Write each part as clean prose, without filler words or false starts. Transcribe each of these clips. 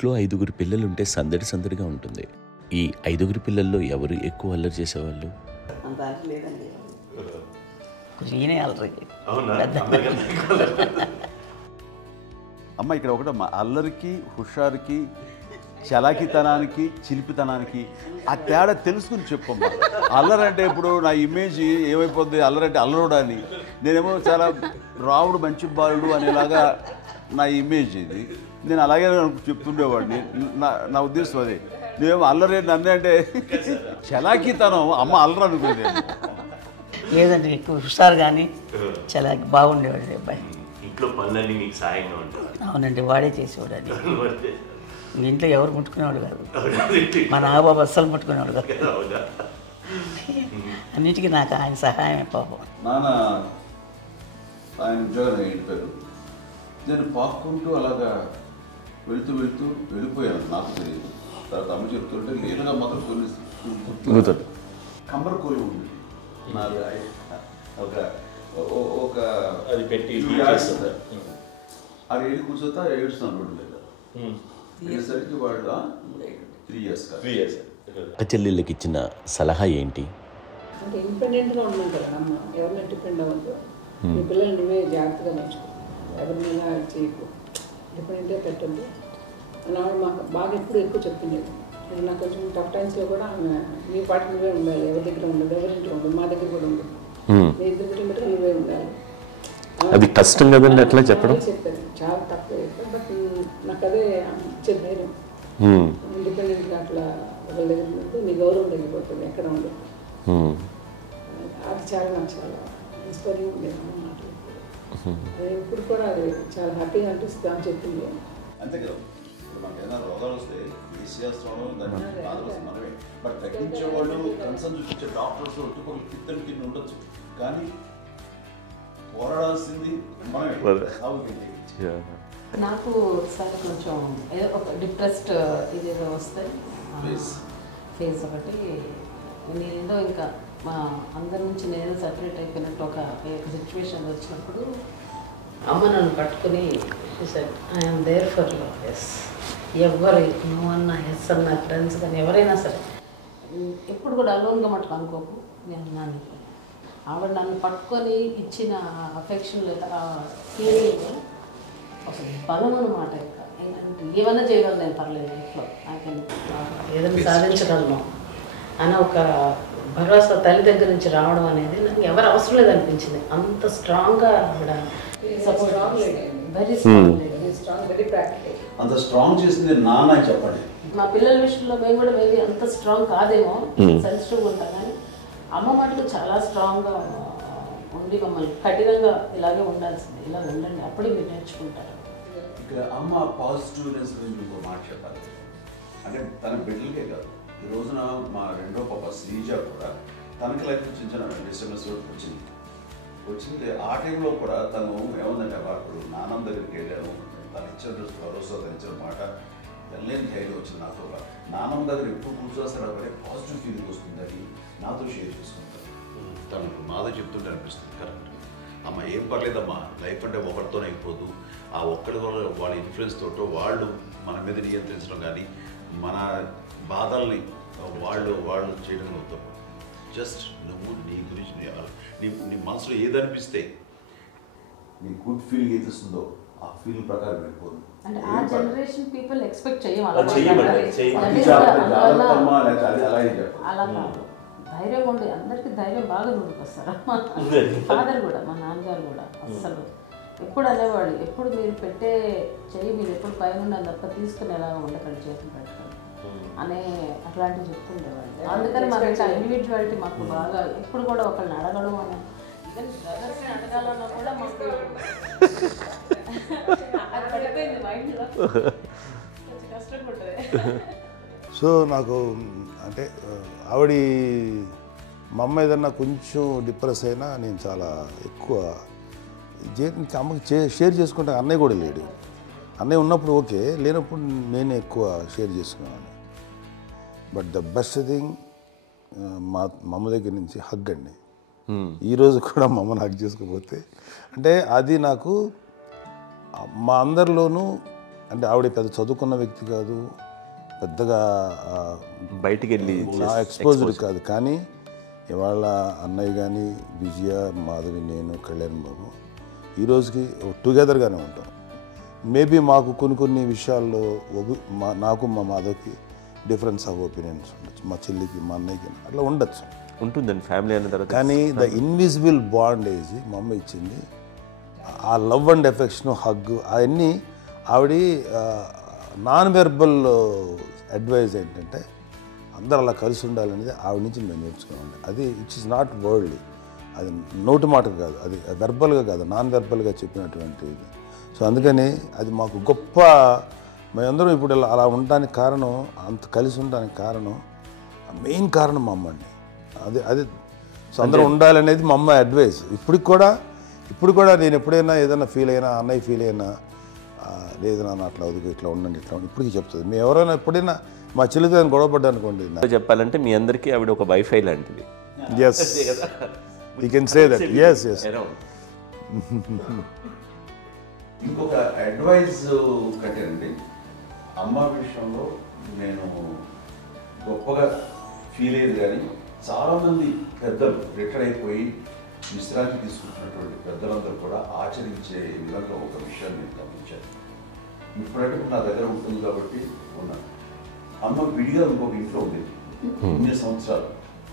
ఇంట్లో 5గురు పిల్లలుంటే సందడి సందడిగా ఉంటుంది. ఈ 5గురు పిల్లల్లో ఎవరు ఎక్కువ అల్లరి చేసేవాళ్ళు? అంత అల్లరి లేదండి. ఈయనే అల్లరి. అమ్మ ఇక్కడ ఒకటి అల్లరికి, హుషారుకి, చలాకితనానికి, చిలిపితనానికి ఆ తేడా తెలుసుకుని చెప్పమ్మా. అల్లరి అంటే ఇప్పుడు నా ఇమేజ్ ఏమైపోద్ది, అల్లరి అంటే అల్లరుడు అని. నేనేమో చాలా రావుడు మంచి బాలుడు అనేలాగా నా ఇమేజ్ ఇది. నేను అలాగే చెప్తుండేవాడిని. నా ఉద్దేశం అదే. నేనేమో అల్లరి నన్నే అంటే చలాకితనం అమ్మ అల్లరి అనుకునేది. లేదండి, ఎక్కువ హుషారు కానీ చాలా బాగుండేవాడు అబ్బాయి. ఇంట్లో పనులన్నీ మీకు సాయంగా ఉంటాయి? అవునండి, వాడే చేసేవాడు. అది ఇంట్లో ఎవరు ముట్టుకునేవాడు కాదు. మా నాగబాబు అస్సలు ముట్టుకునేవాడు కాదు. అన్నిటికీ నాకు ఆయన సహాయమే పాపం. నాన్న ఆయన ఉద్యోగం వెళ్ళిపోయారు. నేను పాక్కుంటూ అలాగా వెళుతూ వెళ్ళిపోయాను. నాకు తెలియదు. తర్వాత అమ్మ చెప్తుంటే లేదుగా మాత్రం కొన్ని కమ్మర కోలు ఉంది. ఒక అది పెట్టి అది వెళ్ళి కూర్చోతా ఏడుస్తున్నాను రోడ్డు మీద. వెళ్ళేసరికి వాళ్ళు 3 years. చెల్లెళ్ళకి ఇచ్చిన సలహా ఏంటి? అంటే ఇండిపెండెంట్గా ఉన్నాం కదా అమ్మ, ఎవరిని డిపెండ్ అవ్వద్దు. మీ పిల్లలు నువ్వే జాగ్రత్తగా నేర్చుకో, ఎవరినైనా చేయకు, డిపెండెంట్గా పెట్టద్దు అలా మాకు బాగా ఎక్కువ చెప్తుండేది. నాకు కొంచెం టఫ్ టైమ్స్లో కూడా ఆమె నీ పాటు నువ్వే ఉండాలి, ఎవరి దగ్గర ఉండదు, ఎవరింట్లో ఉండదు, మా దగ్గర కూడా ఉండదు, మీ ఇద్దరు మటుకు నువ్వే ఉండాలి. అది కష్టం కదండి అట్లా చెప్పడం. చెప్పాను, చాలా తక్కువ చెప్పాను. బట్ నాకు అదే ఇచ్చే ధైర్యం. ఇండిపెండెంట్గా అట్లా ఒకరి దగ్గర ఉంటే నీ గౌరవం తగ్గిపోతుంది, ఎక్కడ ఉండదు. అది చాలా నాకు చాలా ఇన్స్పైరింగ్ ఉండేది మాటలు. అది ఇప్పుడు కూడా అది చాలా హ్యాపీగా అనిపిస్తుంది అని చెప్పింది. అంతే కదా, ఇప్పుడు మనకు ఏదైనా రోగాలు వస్తే చేస్తాను దాన్ని బాధపడుతుంది మనమే. బట్ తగ్గించే వాళ్ళు కన్సర్న్ చూపించే డాక్టర్స్ ఒట్టుకోలు కిత్తలు కింద ఉండొచ్చు, కానీ పోరాడాల్సింది మనమే. నాకు ఒకసారి కొంచెం ఏదో ఒక డిప్రెస్డ్ ఇదేదో వస్తే ఫేస్ ఒకటి నేనేదో ఇంకా మా అందరి నుంచి నేను సపరేట్ అయిపోయినట్టు ఒక సిచ్యువేషన్ వచ్చినప్పుడు అమ్మ నన్ను పట్టుకుని I'm there for you. Yes, ఎవరు నువ్వు అన్నా, ఎస్ అన్న ఫ్రెండ్స్ కానీ ఎవరైనా సరే ఎప్పుడు కూడా అలోన్గా మటుకు అనుకోకు నేను అన్నాను. ఆవిడ నన్ను పట్టుకొని ఇచ్చిన అఫెక్షన్ లేదా ఫీలింగ్ ఒక బలం అన్నమాట. ఇంకా ఏంటంటే ఏమైనా చేయగలను నేను, పర్లేదు ఇంట్లో నాకేం ఏదైనా సాధించగలను అని ఒక భరోసా తల్లి దగ్గర నుంచి రావడం అనేది నాకు ఎవరు అవసరం లేదనిపించింది. అంత స్ట్రాంగ్గా ఆవిడ support, very strong, very practical. అంత స్ట్రాంగ్ చేసింది నాన్న చెప్పండి. మా పిల్లల విషయంలో మేము కూడా మేబీ అంత స్ట్రాంగ్ కాదేమో, సెన్సిటివ్గా ఉంటాం, కానీ అమ్మ మటుకు చాలా స్ట్రాంగ్గా ఉండి మమ్మల్ని కఠినంగా ఇలాగే ఉండాల్సింది, ఇలా ఉండండి అప్పుడే మీరు నేర్చుకుంటారు. ఇక్కడ అమ్మ పాజిటివ్నెస్ గురించి ఇంకో మాట చెప్పాలి. అంటే తన బిడ్డలకే కాదు, ఈ రోజున మా రెండో పాప శ్రీజ కూడా తనకి లైఫ్ చిన్న డిస్టర్బెన్స్ వచ్చింది. ఆ టైంలో కూడా తను ఏముందంటే అప్పుడు నాన్నమ్మ దగ్గరికి వెళ్ళాను, తను ఇచ్చిన భరోసా, తను ఇచ్చిన మాట వెళ్ళలేని ధైర్యం వచ్చింది నాతో. నాన్నమ్మ దగ్గర ఎప్పుడు కూర్చోస్తాడు అప్పుడే పాజిటివ్ ఫీలింగ్ వస్తుందని నాతో షేర్ చేసుకుంటాను. తను నాతో చెప్తుంటే అనిపిస్తుంది కరెక్ట్. అమ్మ ఏం పర్లేదమ్మా, లైఫ్ అంటే ఒకరితోనే అయిపోదు, ఆ ఒక్కరి వల్ల వాళ్ళ ఇన్ఫ్లుయెన్స్ తోటో వాళ్ళు మన మీద నియంత్రించడం కానీ మన బాధల్ని వాళ్ళు చేయడం అవుతాం. జస్ట్ నువ్వు నీ గురించి నీ మనసులో ఏదనిపిస్తే నీ గుడ్ ఫీలింగ్ ఏది వస్తుందో ఆ ఫీలింగ్ ప్రకారం వెళ్ళిపోదు. అంటే ఆ జనరేషన్ పీపుల్ ఎక్స్పెక్ట్ అలా కాదు, ధైర్యం ఉండి అందరికీ ధైర్యం బాగా నూరుకొస్తారు. ఫాదర్ కూడా, మా నాన్నగారు కూడా అస్సలు ఎప్పుడు అనేవాళ్ళు, ఎప్పుడు మీరు పెట్టే చెయ్యి మీరు ఎప్పుడు పైన తప్ప తీసుకుని ఎలా ఉండకండి, చేతులు పెట్టకండి అనే అట్లాంటివి చెప్తుండేవాళ్ళు. అందుకని మాకు ఇట్లా ఇండివిజువాలిటీ మాకు బాగా ఎప్పుడు కూడా ఒకళ్ళని అడగడం అని, ఈవెన్ బ్రదర్స్ని అడగాలన్నా కూడా మాకు అది పడిపోయింది మైండ్లో, కొంచెం కష్టంగా ఉంటుంది. సో నాకు అంటే ఆవిడ మా అమ్మ ఏదన్నా కొంచెం డిప్రెస్ అయినా నేను చాలా ఎక్కువ అమ్మకి షేర్ చేసుకుంటే అన్నయ్య కూడా లేడు. అన్నయ్య ఉన్నప్పుడు ఓకే, లేనప్పుడు నేనే ఎక్కువ షేర్ చేసుకున్నాను. బట్ ద బెస్ట్ థింగ్ మా అమ్మ దగ్గర నుంచి హగ్ అండి. ఈరోజు కూడా మా అమ్మని హగ్ చేసుకోకపోతే అంటే అది నాకు మా అందరిలోనూ అంటే ఆవిడ పెద్ద చదువుకున్న వ్యక్తి కాదు, పెద్దగా బయటికి వెళ్ళి ఎక్స్పోజ్డ్ కాదు. కానీ ఇవాళ అన్నయ్య కానీ, విజయ, మాధవి, నేను, కళ్యాణ్ బాబు ఈ రోజుకి టుగెదర్గానే ఉంటాం. మేబీ మాకు కొన్ని విషయాల్లో నాకు మా మాధవ్కి డిఫరెన్స్ ఆఫ్ ఒపీనియన్స్ ఉండొచ్చు, మా చెల్లికి, మా అన్నయ్యకి అట్లా ఉండొచ్చు, ఉంటుందండి ఫ్యామిలీ అన్న తర్వాత. కానీ ద ఇన్విజిబుల్ బాండేజ్ మా అమ్మ ఇచ్చింది, ఆ లవ్ అండ్ ఎఫెక్షన్, హగ్, అవన్నీ ఆవిడ నాన్ వెర్బల్ అడ్వైజ్ ఏంటంటే అందరూ అలా కలిసి ఉండాలనేది ఆవిడ నుంచి మేము నేర్చుకున్నామండి. అది ఇట్స్ ఇస్ నాట్ వర్డ్లీ, అది నోటి మాట కాదు, అది వెర్బల్గా కాదు, నాన్ వెర్బల్గా చెప్పినటువంటి ఇది. సో అందుకని అది మాకు గొప్ప, మేమందరం ఇప్పుడు అలా ఉండడానికి కారణం, అంత కలిసి ఉండడానికి కారణం, మెయిన్ కారణం మా అమ్మండి. అది సో అందరూ ఉండాలనేది మా అమ్మ అడ్వైస్. ఇప్పుడు కూడా నేను ఎప్పుడైనా ఏదైనా ఫీల్ అయినా, అన్నయ్య ఫీల్ అయినా, లేదు నాన్న అట్లా వదుకు, ఇట్లా ఉండండి, ఇట్లా ఉండి ఇప్పటికీ చెప్తుంది. మేము ఎవరైనా ఎప్పుడైనా మా చెల్లితో గొడవపడ్డా అనుకోండి, చెప్పాలంటే మీ అందరికీ ఆవిడ ఒక వైఫై లాంటిది. Yes, you can say that. Yes yes. ఇంకొక అడ్వైజ్ కట్టండి, అమ్మ విషయంలో నేను గొప్పగా ఫీల్ అయ్యేది. కానీ చాలామంది పెద్దలు రిటైర్ అయిపోయి విశ్రాంతి తీసుకుంటున్నటువంటి పెద్దలందరూ కూడా ఆచరించే విధంగా ఒక విషయాన్ని నేను గమనించాను. ఇప్పుడంటే నా దగ్గర ఉంటుంది కాబట్టి ఉన్నాను. అమ్మ విడిగా ఇంకొక ఇంట్లో ఉండేది, 9 సంవత్సరాలు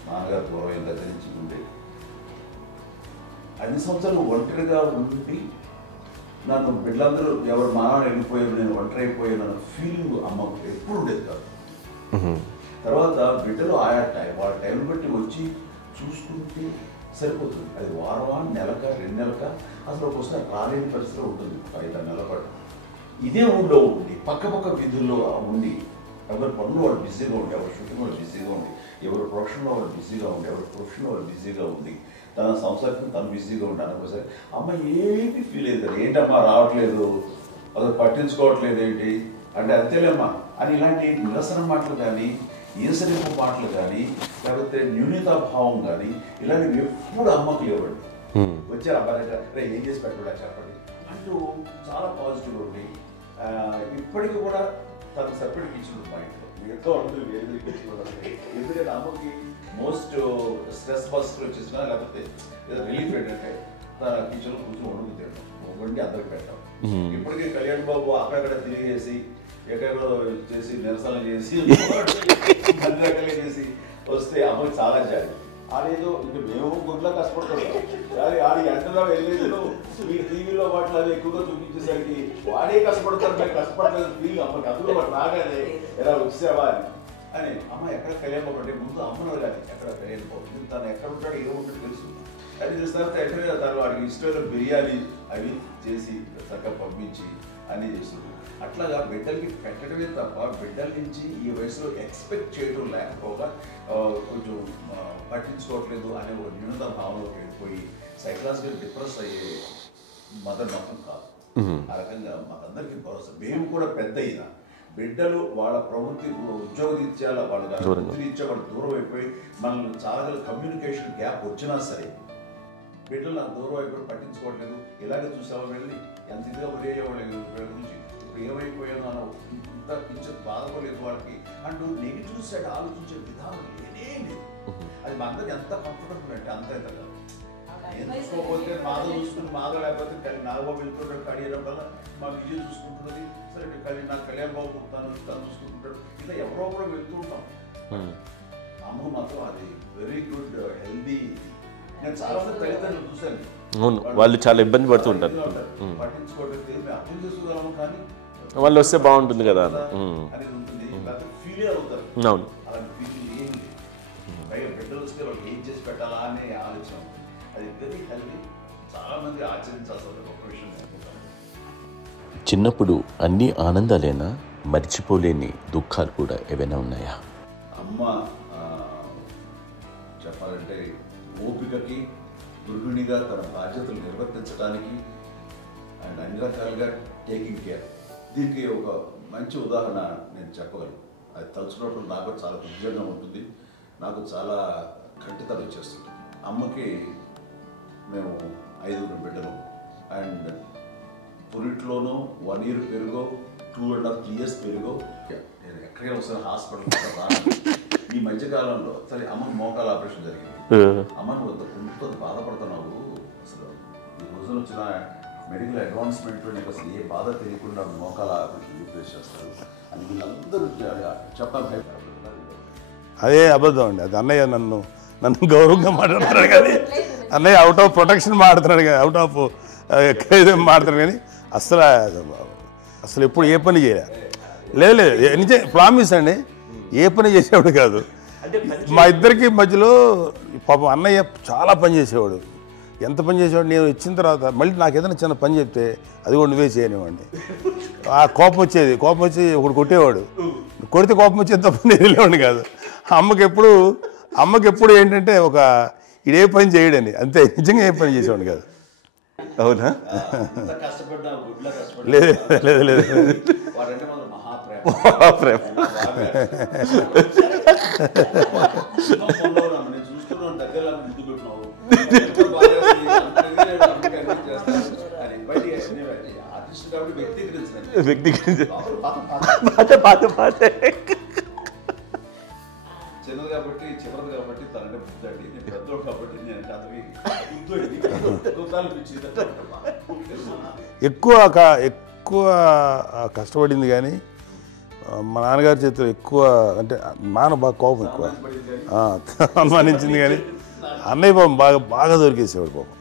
నాన్నగారు దూరం అయిన దగ్గర నుంచి ఉండేది. 5 సంవత్సరాలు ఒంటరిగా ఉండి నన్ను బిడ్డలందరూ ఎవరు మానవ వెళ్ళిపోయారు, నేను ఒంటరి అయిపోయాను ఫీలింగ్ అమ్మకు ఎప్పుడు ఉండేది కాదు. తర్వాత బిడ్డలు ఆయా వాళ్ళ టైం బట్టి వచ్చి చూసుకుంటే సరిపోతుంది. అది వారమా, నెలక, 2 నెలక, అసలు ఒకసారి రాలేని పరిస్థితిలో ఉంటుంది. 5-6 నెలల పాటు ఇదే ఊళ్ళో ఉండి, పక్క వీధుల్లో ఉండి, ఎవరి పనులు వాళ్ళు బిజీగా ఉండి, ఎవరి షూటింగ్ వాళ్ళు బిజీగా ఉండి, ఎవరి ప్రొఫెషన్లో వాళ్ళు బిజీగా ఉండి, ఎవరి ప్రొఫెషన్లో వాళ్ళు బిజీగా ఉండి, తన సంసారం తను బిజీగా ఉంటాను. ఒకసారి అమ్మ ఏమి ఫీల్ అయ్యేది, ఏంటమ్మా రావట్లేదు, అసలు పట్టించుకోవట్లేదు ఏంటి అంటే, అంతేలేమ్మా అని ఇలాంటి నిరసన మాటలు కానీ, ఈసరింపు మాటలు కానీ, లేకపోతే న్యూనతాభావం కానీ ఇలాంటివి ఎప్పుడు అమ్మకు లేవండి. వచ్చారు అబ్బాయి ఏం చేసి పెట్టడా చెప్పండి అంటూ చాలా పాజిటివ్గా ఉండి, ఇప్పటికీ కూడా తను సపరేట్ కిచెన్ మా ఇంట్లో ఎంతో ఉంటుంది. వేరే కిచెన్ ఎందుకంటే అమ్మకి మోస్ట్ స్ట్రెస్ బస్టర్ వచ్చేసినా, లేకపోతే రిలీఫ్ ఏంటంటే తన కిచెన్లో కూర్చొని వండి అందరికి పెట్టాం. ఇప్పటికీ కళ్యాణ్ బాబు అక్కడక్కడ తిరిగేసి, ఎక్కడెక్కడో చేసి, నిరసన చేసి, అన్ని రకాలుగా చేసి వస్తే అమ్మకి చాలా జాలి. ఆడేదో ఇంకా మేము గుడ్లో కష్టపడుతున్నాం, కానీ ఆడి ఎంతలో వెళ్ళేదో ఈ టీవీలో వాటిలో అది ఎక్కువగా చూపించేసరికి వాడే కష్టపడతారు, మేము కష్టపడలేదు ఫీల్ అమ్మకి. అందులో వాడు రాగానే ఎలా వచ్చావా అని అమ్మ ఎక్కడ కళ్యాణ్ బాబు అంటే ముందు అమ్మను కానీ ఎక్కడ కళ్యాణ్ బాబు తను ఎక్కడ ఉంటాడు, ఏ ఉంటాడు తెలుసు. అది తెలిసిన తర్వాత ఎక్కడ తను వాడికి ఇష్టమైన బిర్యానీ అవి చేసి చక్కగా పంపించి అన్నీ చేస్తుంది. అట్లాగా బిడ్డలకి పెట్టడమే తప్ప బిడ్డల నుంచి ఈ వయసులో ఎక్స్పెక్ట్ చేయడం లేకపోగా కొంచెం పట్టించుకోవట్లేదు అనే ఒక న్యూనత భావంలోకి వెళ్ళిపోయి సైకలాజికల్ డిప్రెస్ అయ్యే మదర్ మాత్రం కాదు. ఆ రకంగా మాకందరికీ భరోసా. మేము కూడా పెద్ద అయినా బిడ్డలు వాళ్ళ ప్రవృత్తి, ఉద్యోగరీత్యా, వాళ్ళ వృత్తిరీత్యా వాళ్ళు దూరం అయిపోయి మనల్ని చాలా కమ్యూనికేషన్ గ్యాప్ వచ్చినా సరే బిడ్డలు నాకు దూరం అయిపోయి పట్టించుకోవట్లేదు. ఇలాగే చూసావా వెళ్ళి ఎంత ఇదిగా వదిలేయేవాళ్ళు గురించి, ఇప్పుడు ఏమైపోయాను అని ఇంత కించెం బాధపడలేదు వాళ్ళకి అంటూ నెగిటివ్ సైడ్ ఆలోచించే విధానం లేనే లేదు. అది మా అందరికి ఎంత కంఫర్టబుల్ అంటే అంత ఎంత కాదు. ఎందుకోకపోతే మాధవ్ చూసుకుని, మాధవ్ లేకపోతే నాగబాబు వెళ్తుంటాడు కడియడం వల్ల మా విజయ్ చూసుకుంటున్నది, సరే నాకు కళ్యాణ్ బాబు తను చూసుకుంటుంటాడు, ఇలా ఎవరో కూడా వెళ్తూ ఉంటాం. అమ్మ మాత్రం అది వెరీ గుడ్ హెల్దీ. నేను చాలా మంది తల్లిదండ్రులు చూశాను, వాళ్ళు చాలా ఇబ్బంది పడుతూ ఉంటారు, పట్టించుకోవట్లేదు, అర్థం చేసుకోగలము కానీ వాళ్ళు వస్తే బాగుంటుంది కదా అనేది ఉంటుంది. ఫీల్ అవుతారు, అలాంటి ఫీల్ ఏం లేదు. పైగా బిడ్డలు వస్తే వాళ్ళకి ఏం చేసి పెట్టాలా అనే ఆలోచన, అది వెరీ హెల్దీ. చాలా మంది ఆచరించాల్సిన ఒక విషయం. చిన్నప్పుడు అన్ని ఆనందాలేనా, మర్చిపోలేని దుఃఖాలు కూడా ఏవైనా ఉన్నాయా? అమ్మ చెప్పాలంటే ఓపికకి, గృహిణిగా తన బాధ్యతలు నిర్వర్తించడానికి అండ్ అన్ని రకాలుగా టేకింగ్ కేర్, దీనికి ఒక మంచి ఉదాహరణ నేను చెప్పగలను. అది తలుచుకున్నప్పుడు నాకు చాలా ఉద్యోగంగా ఉంటుంది, నాకు చాలా కంటితలు వచ్చేస్తుంది. అమ్మకి మేము 5 బిడ్డలు అండ్ పురిట్లోనూ 1 year పెరుగో 2.5 years పెరుగు. నేను ఎక్కడికి వస్తాను హాస్పిటల్. ఈ మధ్యకాలంలో సరే అమ్మ మోకాల ఆపరేషన్ జరిగింది. అమ్మ నువ్వు కొంత బాధపడుతున్నావు, అసలు ఈ రోజున వచ్చిన మెడికల్ అడ్వాన్స్మెంట్ నీకు అసలు ఏ బాధ తెలియకుండా మోకాల ఆపరేషన్ రీప్లేస్ చేస్తారు అని వీళ్ళందరూ చెప్పాలి. అదే అబద్ధం అండి. అది అన్నయ్య నన్ను గౌరవంగా మాట్లాడుతున్నాడు కానీ అన్నయ్య అవుట్ ఆఫ్ ప్రొటెక్షన్ మాట్లాడుతున్నాడు కానీ అవుట్ ఆఫ్ మాట్లాడుతున్నాడు కానీ అసలు ఎప్పుడు ఏ పని చేయలే. లేదు నిజం ప్రామిస్ అండి, ఏ పని చేసేవాడు కాదు. మా ఇద్దరికి మధ్యలో పాపం అన్నయ్య చాలా పని చేసేవాడు. ఎంత పని చేసేవాడు, నేను ఇచ్చిన తర్వాత మళ్ళీ నాకు ఏదైనా చిన్న పని చెప్తే అది కూడా నువ్వే చేయనివ్వండి. ఆ కోపం వచ్చేది, కోపం వచ్చి ఒకడు కొట్టేవాడు, కొడితే కోపం వచ్చేది తప్ప నేను వెళ్ళేవాడిని కాదు. అమ్మకి ఎప్పుడు ఏంటంటే ఒక ఇడే పని చేయడని, అంతే. నిజంగా ఏ పని చేసేవాడిని కాదు. అవునా? లేదు లేదు లేదు మహాప్రేమ. చిన్నది కాబట్టి చివరిది కాబట్టి తనంటే బుద్ధండి, నేను పెద్దోడు కాబట్టి నేను అతని ఎక్కువ కష్టపడింది కానీ మా నాన్నగారి చేతిలో ఎక్కువ అంటే నాన్న బాగా కోపం ఎక్కువ అనుమానించింది కానీ అన్నయ్య పాపం బాగా దొరికేసేవాడు పాపం.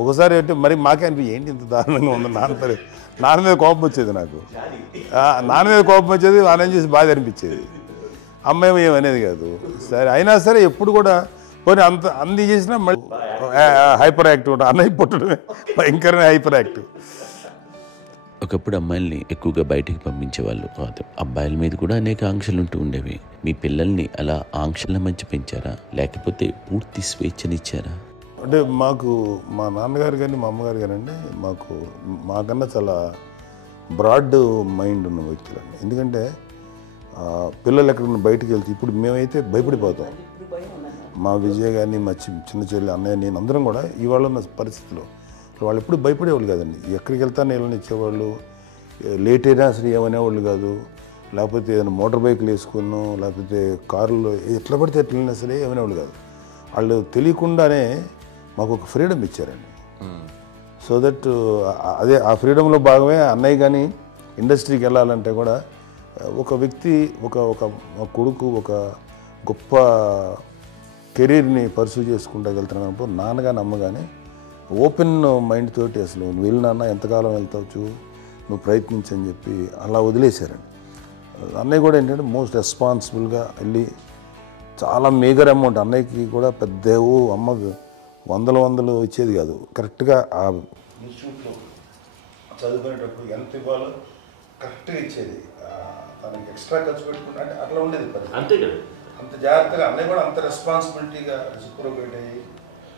ఒకసారి అంటే మరి మాకే అనిపించి ఏంటి ఇంత దారుణంగా ఉంది నాన్న మీద కోపం వచ్చేది నాకు. నాన్న మీద కోపం వచ్చేది, నాన్న చేసి బాధ అనిపించేది. అమ్మాయి ఏమనేది కాదు. సరే అయినా సరే ఎప్పుడు కూడా పోనీ అంది చేసినా మళ్ళీ హైపర్ యాక్టివ్ ఉంటాడు. అన్నయ్య పుట్టడమే భయంకరమైన హైపర్ యాక్టివ్. ఒకప్పుడు అమ్మాయిల్ని ఎక్కువగా బయటికి పంపించేవాళ్ళు కాదు, అబ్బాయిల మీద కూడా అనేక ఆంక్షలు ఉంటూ ఉండేవి. మీ పిల్లల్ని అలా ఆంక్షల మధ్య పెంచారా, లేకపోతే పూర్తి స్వేచ్ఛనిచ్చారా? అంటే మాకు మా నాన్నగారు కానీ మా అమ్మగారు కానీ అండి మాకన్నా చాలా బ్రాడ్ మైండ్ ఉన్న వ్యక్తులండి. ఎందుకంటే పిల్లలు ఎక్కడన్నా బయటకు వెళ్తే ఇప్పుడు మేమైతే భయపడిపోతాం. మా విజయ్ కానీ మా చిన్న చెల్లి అన్నయ్య నేను అందరం కూడా ఇవాళ ఉన్న పరిస్థితిలో వాళ్ళు ఎప్పుడు భయపడేవాళ్ళు కాదండి. ఎక్కడికి వెళ్తాను వీళ్ళని ఇచ్చేవాళ్ళు, లేట్ అయినా అసలు ఏమనేవాళ్ళు కాదు. లేకపోతే ఏదైనా మోటార్ బైక్లు వేసుకున్నాం, లేకపోతే కారులో ఎట్లా పడితే ఎట్లా వెళ్ళినా సరే ఏమనేవాళ్ళు కాదు. వాళ్ళు తెలియకుండానే మాకు ఒక ఫ్రీడమ్ ఇచ్చారండి. సో దట్ అదే ఆ ఫ్రీడంలో భాగమే అన్నయ్య కానీ ఇండస్ట్రీకి వెళ్ళాలంటే కూడా ఒక వ్యక్తి ఒక కొడుకు ఒక గొప్ప కెరీర్ని పర్సూ చేసుకుంటూ వెళ్తున్నప్పుడు నాన్నగాని అమ్మగానే ఓపెన్ మైండ్ తోటి అసలు నువ్వు వెళ్ళినా ఎంతకాలం వెళ్తావచ్చు, నువ్వు ప్రయత్నించని చెప్పి అలా వదిలేశారండి. అన్నయ్య కూడా ఏంటంటే మోస్ట్ రెస్పాన్సిబుల్గా వెళ్ళి చాలా మేజర్ అమౌంట్ అన్నయ్యకి కూడా పెద్ద అమ్మకు వందలు ఇచ్చేది కాదు. కరెక్ట్గా ఆ ఇన్స్టిట్యూట్లో చదువుకునేటప్పుడు ఎంత ఇవ్వాలో కరెక్ట్గా ఇచ్చేది. తనకి ఎక్స్ట్రా ఖర్చు పెట్టుకుంటే అంటే అట్లా ఉండేది పరిస్థితి. అంతే కదా, అంత జాగ్రత్తగా అన్నయ్య కూడా అంత రెస్పాన్సిబిలిటీగా రెసిప్రోకేట్ అయ్యి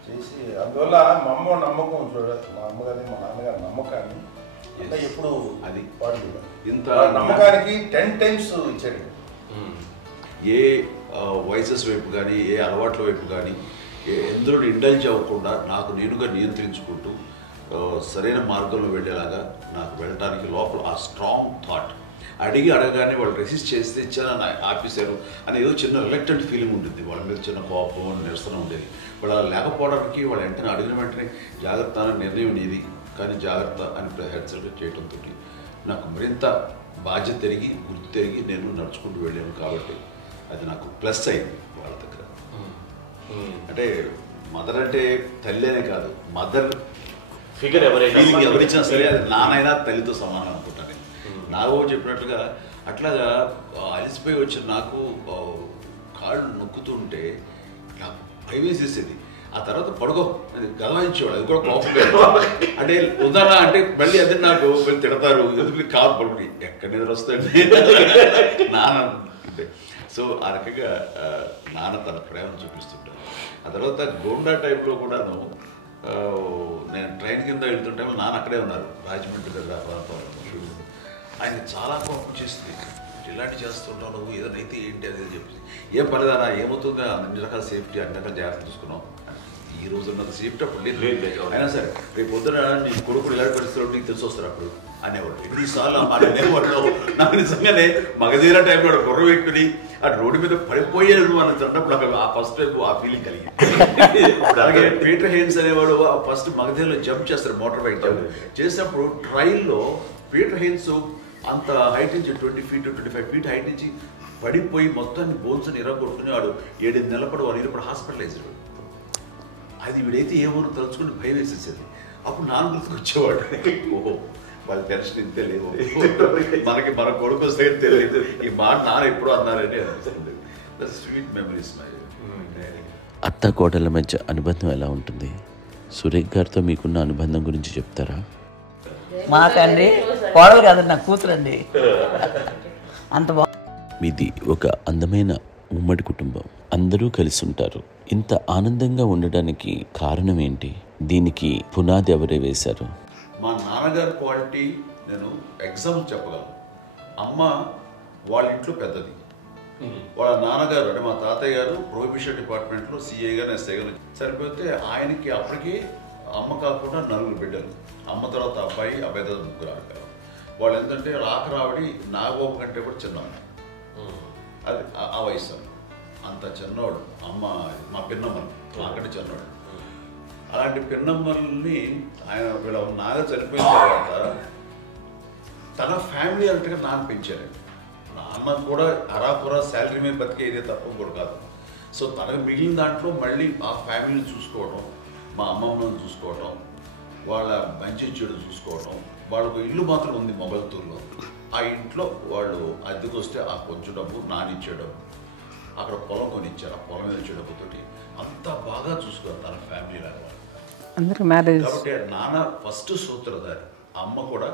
చేసి అందువల్ల మా అమ్మ నమ్మకం చూడాలి, మా అమ్మగారి మా నాన్నగారి నమ్మకాన్ని అంటే ఎప్పుడు అది వాడు ఇంత నమ్మకానికి 10 times ఇచ్చాడు. ఏ వయసెస్ వైపు కానీ ఏ అలవాట్ల వైపు కానీ ఎందులో ఇండల్జ్ అవ్వకుండా నాకు నేనుగా నియంత్రించుకుంటూ సరైన మార్గంలో వెళ్ళేలాగా నాకు వెళ్ళడానికి లోపల ఆ స్ట్రాంగ్ థాట్ అడగగానే వాళ్ళు రెసిస్ట్ చేస్తే ఇచ్చాను ఆపేశారు అని ఏదో చిన్న రిలక్టెంట్ ఫీలింగ్ ఉంటుంది. వాళ్ళ మీద చిన్న కోపం నిరసన ఉండేది. వాళ్ళు అలా లేకపోవడానికి వాళ్ళు వెంటనే అడిగిన వెంటనే జాగ్రత్త అనే నిర్ణయం నీది కానీ జాగ్రత్త అని హెచ్చరిక చేయడంతో నాకు మరింత బాధ్యత తిరిగి గుర్తు తిరిగి నేను నడుచుకుంటూ వెళ్ళాను. కాబట్టి అది నాకు ప్లస్ అయింది వాళ్ళ దగ్గర. అంటే మదర్ అంటే తల్లి అనే కాదు, మదర్ ఫిగర్ ఎవరిచ్చినా సరే అది నానైనా తల్లితో సమానం అనుకుంటాను. నాకు చెప్పినట్లుగా అట్లాగా అలసిపోయి వచ్చిన నాకు కాళ్ళు నొక్కుతుంటే నాకు భయం వేసేసేది. ఆ తర్వాత పడుకో అది గదవాయించేవాడు, అది కూడా కోపం అంటే ఉదాహరణ అంటే మళ్ళీ అదే నాకు వెళ్ళి తిడతారు, ఎందుకు కాదు పడుకుని ఎక్కడ నిద్ర వస్తాయండి నాన్న అంటే. సో ఆ రకంగా నాన్న తన ప్రేమను చూపిస్తుంటాను. ఆ తర్వాత గోండా టైంలో కూడాను నేను ట్రైన్ కింద వెళ్తుంటే నాన్న అక్కడే ఉన్నారు, రాజమండ్రి దగ్గర ప్రాంతంలో. ఆయన చాలా కోపం చేస్తుంది, ఇలాంటి చేస్తుంటావు నువ్వు, ఏదైనా అయితే ఏంటి అది చెప్పి ఏం పర్లేదా ఏమవుతుందా, అన్ని రకాల సేఫ్టీ అన్ని రకాల జాగ్రత్త చూసుకున్నావు. ఈ రోజు ఉన్నంత సేఫ్టీ అప్పుడు లేదు. అయినా సరే రేపు పొద్దున నీ కొడుకుడు ఇలాంటి పరిస్థితుల్లో నీకు తెలిసి వస్తారు అప్పుడు అనేవాడు. ఎన్నిసార్లు ఆ మాట అనేవాడు. నాకు నిజంగానే మగధీర టైంలో గుర్ర వ్యక్తిని అటు రోడ్డు మీద పడిపోయేది అని అన్నప్పుడు నాకు ఆ ఫస్ట్ టైం ఆ ఫీలింగ్ కలిగింది. అలాగే పీటర్ హెయిన్స్ అనేవాడు ఫస్ట్ మగధీరలో జంప్ చేస్తారు, మోటార్ బైక్ జంప్ చేసినప్పుడు ట్రైల్లో పీటర్ హెయిన్స్ అంత హైట్ నుంచి 20 feet 25 feet హైట్ నుంచి పడిపోయి మొత్తాన్ని బోన్స్ ఇరగొట్టుకునేవాడు. 7 నెలల పాటు వాడు ఇప్పుడు హాస్పిటలైజ్డ్. అది వీడైతే ఏమో తలుచుకుంటే భయం వేసేసేది. అప్పుడు నాన్న గుర్తుకు వచ్చేవాడు. ఓహో వాళ్ళ టెన్షన్ ఇంతే లేవు, మనకి మన కొడుకు వస్తే తెలియదు ఈ మాట నాన్న ఎప్పుడు అన్నారని అనిపిస్తుంది. Sweet memories my. అత్త కోడళ్ళ మధ్య అనుబంధం ఎలా ఉంటుంది? సురేఖ్ గారితో మీకున్న అనుబంధం గురించి చెప్తారా? మాకండి కోడలు కాదండి, నాకు కూతురండి. అంత మీది ఒక అందమైన ఉమ్మడి కుటుంబం, అందరూ కలిసి ఉంటారు. ఇంత ఆనందంగా ఉండడానికి కారణం ఏంటి? దీనికి పునాది ఎవరే వేశారు? మా నాన్నగారి క్వాలిటీ నేను ఎగ్జాంపుల్ చెప్పగలను. అమ్మ వాళ్ళ ఇంట్లో పెద్దది. వాళ్ళ నాన్నగారు అంటే మా తాతయ్య గారు ప్రొహిబిషన్ డిపార్ట్మెంట్లో సిఐగానే ఎస్ఐగానే సరిపోతే ఆయనకి అప్పటికి అమ్మ కాకుండా 4 బిడ్డలు. అమ్మ తర్వాత అబ్బాయి తర్వాత 3 ఆడపిల్లలు. వాళ్ళు ఏంటంటే రాకరావడి నాగబాబు కంటే కూడా చిన్నమ్మ. అది ఆ వయసు అంత చిన్నవాడు. అమ్మ మా పిన్నమ్మని నాకంటే చిన్నవాడు. అలాంటి పిన్నమ్మల్ని ఆయన వీళ్ళ నాగ చనిపోయిన తర్వాత తన ఫ్యామిలీ అంతగా నాన్న పెంచారు. నాన్న కూడా అరాపురా శాలరీ మీద బతికేదే తప్ప కూడా కాదు. సో తనకు మిగిలిన దాంట్లో మళ్ళీ ఆ ఫ్యామిలీని చూసుకోవడం, మా అమ్మమ్మని చూసుకోవటం, వాళ్ళ మంచి చెడు చూసుకోవటం. వాళ్ళకు ఇల్లు మాత్రం ఉంది మొగల్తూరులో. ఆ ఇంట్లో వాళ్ళు అద్దెకు వస్తే ఆ కొంచెం డబ్బు నానిచ్చే డబ్బు, అక్కడ పొలం కొనిచ్చారు. ఆ పొలం ఇచ్చే డబ్బుతోటి అంతా బాగా చూసుకోరు తన ఫ్యామిలీ లాగా. కాబట్టి నాన్న ఫస్ట్ సూత్రధారి. అమ్మ కూడా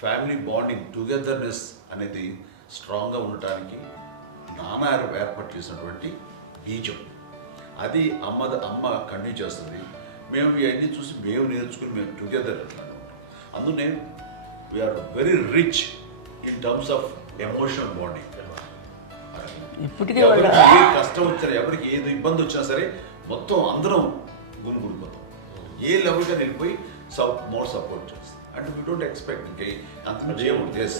ఫ్యామిలీ బాండింగ్ టుగెదర్నెస్ అనేది స్ట్రాంగ్గా ఉండటానికి నాన్న ఏర్పాటు చేసినటువంటి బీజం. అది అమ్మ కంటిన్యూ చేస్తుంది. మేము ఇవన్నీ చూసి మేము నేర్చుకుని మేము టుగెదర్ అంటున్నాను. అందునే we are very rich in terms of emotional bonding. ఏ కష్టం వచ్చినా, ఎవరికి ఏది ఇబ్బంది వచ్చినా సరే మొత్తం అందరం గురిపోతాం. ఏ లెవెల్గా వెళ్ళిపోయి మోర్ సపోర్ట్ చేస్తాం. అంటే వీ డోంట్ ఎక్స్పెక్ట్ ఇంకే అంతమంది ఏముంటుంది. ఎస్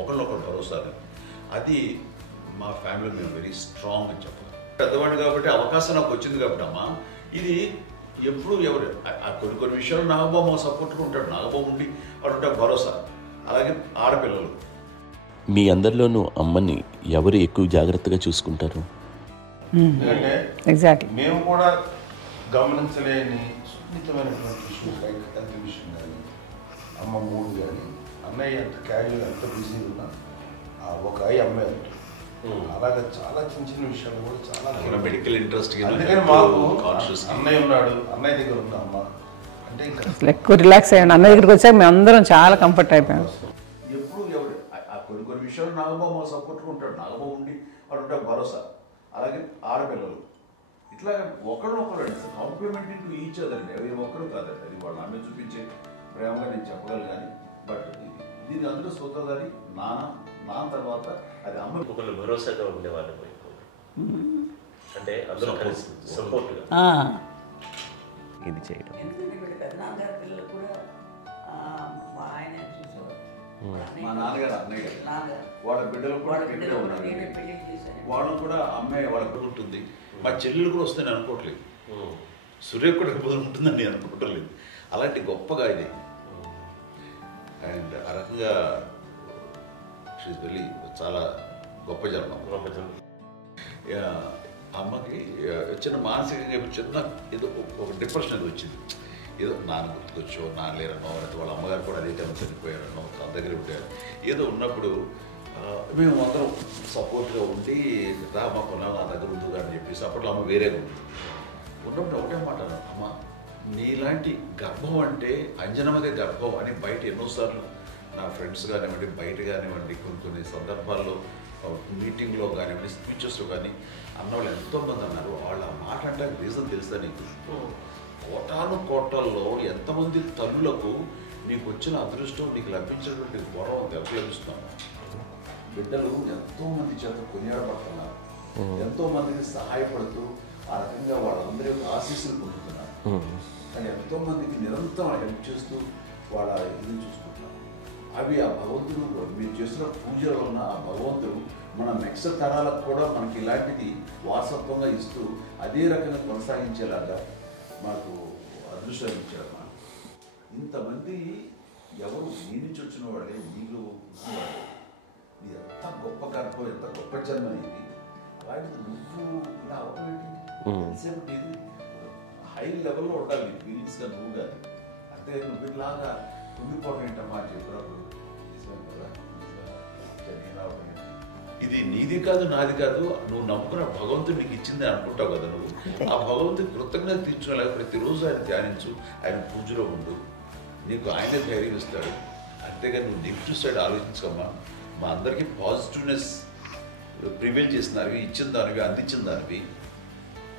ఒకరినొకరు భరోసా. అది మా ఫ్యామిలీ మేము వెరీ స్ట్రాంగ్ అని చెప్పాలి. పెద్దవాడు కాబట్టి అవకాశం నాకు వచ్చింది కాబట్టి అమ్మ ఇది ఎప్పుడు ఎవరు కొన్ని విషయాలు నాగబాబు సపోర్ట్గా ఉంటాడు. నాగబాబు ఉండి వాడు ఉంటాడు భరోసా. అలాగే ఆడపిల్లలు మీ అందరిలోనూ అమ్మని ఎవరు ఎక్కువ జాగ్రత్తగా చూసుకుంటారు? ఎగ్జాక్ట్లీ. మేము కూడా గమనించలేని సున్నితమైనటువంటి విషయం, లైక్ హెల్త్ విషయం కానీ, అమ్మ మూడు కానీ, అన్నయ్య ఎంత క్యాజువల్ ఎంత బిజీ ఉన్నా ఒక అమ్మాయి అంటారు. అలాగే చాలా చిన్న చిన్న విషయాలు కూడా చాలా మెడికల్ ఇంట్రెస్ట్. అందుకని మాకు అన్నయ్య ఉన్నాడు, అన్నయ్య దగ్గర ఉన్న అమ్మ అంటే ఇంకా ఎక్కువ రిలాక్స్ అయ్యాడు. అన్నయ్య దగ్గరికి వచ్చాక మేము అందరం చాలా కంఫర్ట్ అయిపోయాం. ఎప్పుడు ఎవరు కొన్ని విషయాలు నాగబాబు మా సపోర్ట్గా ఉంటాడు. నాగబాబు ఉండి వాడు ఉంటాడు భరోసా. అలాగే ఆడపిల్లలు ఇట్లా ఒకరినొకరు కాంప్లిమెంటింగ్ టు ఈచ్ అదర్ అండి. అవి ఒక్కరు కాదండి. అది వాళ్ళు అమ్మే చూపించే ప్రేమగా నేను చెప్పగలను. కానీ బట్ దీని అందరూ సూత్రధారి నాన్న తర్వాత అది అమ్మ ఒకళ్ళు భరోసాగా ఉండేవాళ్ళు. అంటే అందరూ కలిసి సపోర్ట్గా ఇది చేయడం. పెద్దనాన్నగారి పిల్లలు కూడా ఆయన చూసేవారు. మా నాన్నగారు అన్నయ్య గారు నాన్నగారు వాళ్ళ బిడ్డలు కూడా ఇక్కడే ఉన్నారు. వాళ్ళు కూడా అమ్మాయి వాళ్ళ ఉంటుంది. మా చెల్లెలు కూడా వస్తే నేను అనుకోవట్లేదు. సూర్య కూడా ఉంటుందని నేను అనుకోవట్లేదు. అలాంటి గొప్పగా ఇది. అండ్ ఆ రకంగా షీస్ వెరీ చాలా గొప్ప జన్మ. అమ్మకి చిన్న మానసికంగా చిన్న ఏదో ఒక డిప్రెషన్ అది వచ్చింది. ఏదో నాన్న గుర్తుకొచ్చో, నాన్న లేరనో, అయితే వాళ్ళ అమ్మగారు కూడా అదే టైం చనిపోయారనో, తన దగ్గర ఉంటారు. ఏదో ఉన్నప్పుడు మేము అందరం సపోర్ట్గా ఉండి మా కొన్నాళ్ళు నా దగ్గర ఉందిగా అని చెప్పేసి అప్పట్లో అమ్మ వేరేగా ఉంది. ఉన్నప్పుడు ఒకటే మాట, అమ్మ నీలాంటి గర్భం అంటే అంజనమదే గర్భం అని బయట ఎన్నోసార్లు నా ఫ్రెండ్స్ కానివ్వండి, బయట కానివ్వండి, కొన్ని సందర్భాల్లో మీటింగ్లో కానివ్వండి, స్పీచెస్లో కానీ అన్నవాళ్ళు ఎంతోమంది అన్నారు. వాళ్ళ మాట అంటే రీజన్ తెలుసా నీకు? కోటాల్లో ఎంతమంది తల్లులకు నీకు వచ్చిన అదృష్టం, నీకు లభించినటువంటి గౌరవం ఎవరు లభిస్తున్నావు? బిడ్డలు ఎంతోమంది చేత కొనియాడబడుతున్నారు, ఎంతోమందికి సహాయపడుతూ ఆ రకంగా వాళ్ళందరి యొక్క ఆశీస్సులు పొందుతున్నారు. కానీ ఎంతోమందికి నిరంతరం హెల్ప్ చేస్తూ వాళ్ళ ఇది చూసుకుంటున్నారు. అవి ఆ భగవంతుడు మీరు చేస్తున్న పూజల వలన ఆ భగవంతుడు మన నెక్స్ట్ తరాలకు కూడా మనకి ఇలాంటిది వారసత్వంగా ఇస్తూ అదే రకంగా కొనసాగించేలాగా మాకు అదృష్టం ఇచ్చారు. ఇంతమంది ఎవరు నీ నుంచి వచ్చిన వాళ్ళే నీళ్ళు నీ ఎంత గొప్ప గర్భం, ఎంత గొప్ప జన్మ నీది. అలాంటిది నువ్వు ఇలా అవ్వబెట్టి హై లెవెల్లో ఉండాలి నీ ఫీలింగ్స్గా నువ్వు కానీ. అంటే నువ్వు ఇలాగా కుంగిపోవడం ఏంటమ్మా అని చెప్పినప్పుడు నిజమే కదా. ఇది నీది కాదు నాది కాదు, నువ్వు నమ్ముకున్న భగవంతుడు నీకు ఇచ్చింది అనుకుంటావు కదా. నువ్వు ఆ భగవంతుడి కృతజ్ఞత తీర్చుకోలేక ప్రతిరోజు ఆయన ధ్యానించు, ఆయన పూజలో ఉండు, నీకు ఆయనే ధైర్యం ఇస్తాడు. అంతేగాని నువ్వు నెగిటివ్ సైడ్ ఆలోచించకమ్మా. మా అందరికీ పాజిటివ్నెస్ ప్రివైల్ చేసిన దానివి, ఇచ్చిన దానివి, అందించిన దానివి.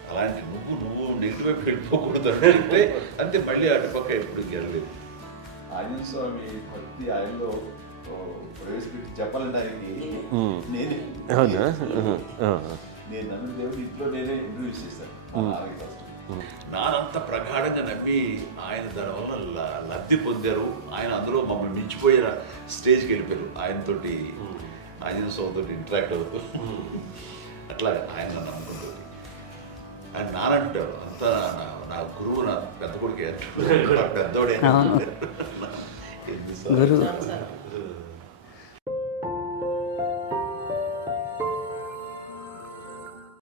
అలాంటి నువ్వు నెగిటివ్ వైపు వెళ్ళిపోకూడదు అంటే అంతే. మళ్ళీ అటుపక్క ఎప్పుడు గెలలేదు. ఆంజనేయ స్వామి భక్తి ఆయనలో ప్రవేశపెట్టి చెప్పాలంటే ఆయనకి నేనే నేను నమ్మిన దేవుడు ఇంట్లో నేనే ఇంట్రడ్యూస్ చేస్తాను. నానంత ప్రగాఢంగా నమ్మి ఆయన దానివల్ల లబ్ధి పొందారు. ఆయన అందులో మమ్మల్ని మించిపోయిన స్టేజ్కి వెళ్ళిపోయారు. ఆయనతోటి ఆంజనేయ స్వామితో ఇంటరాక్ట్ అవుతూ అట్లా ఆయన నమ్ముకుంటుంది. ఆయన నానంటారు అంతా నా గురువు, నా పెద్ద కొడుకు పెద్దోడే.